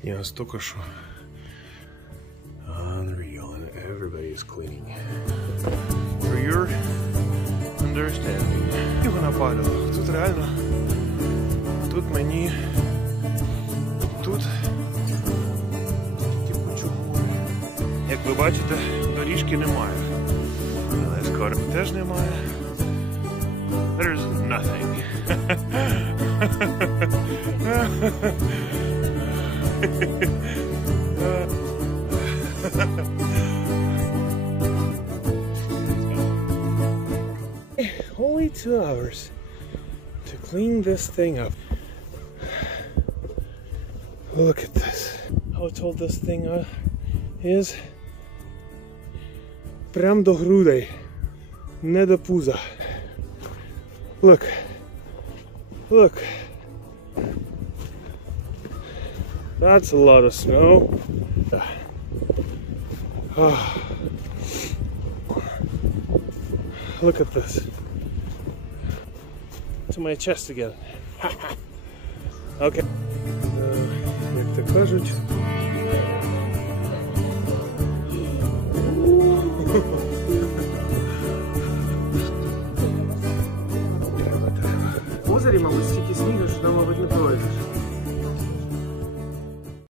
Снега столько, что unreal, and everybody is cleaning. For your understanding. Його нападало. Тут реально, тут мені, тут типу чого. Як ви бачите, доріжки немає. Але скарбу теж немає. There's nothing. Only 2 hours to clean this thing up. Look at this. How tall this thing is. Прям до грудей. Не до пуза. Look. Look. That's a lot of snow. Oh. Look at this. To my chest again. Okay. Як то кажуть,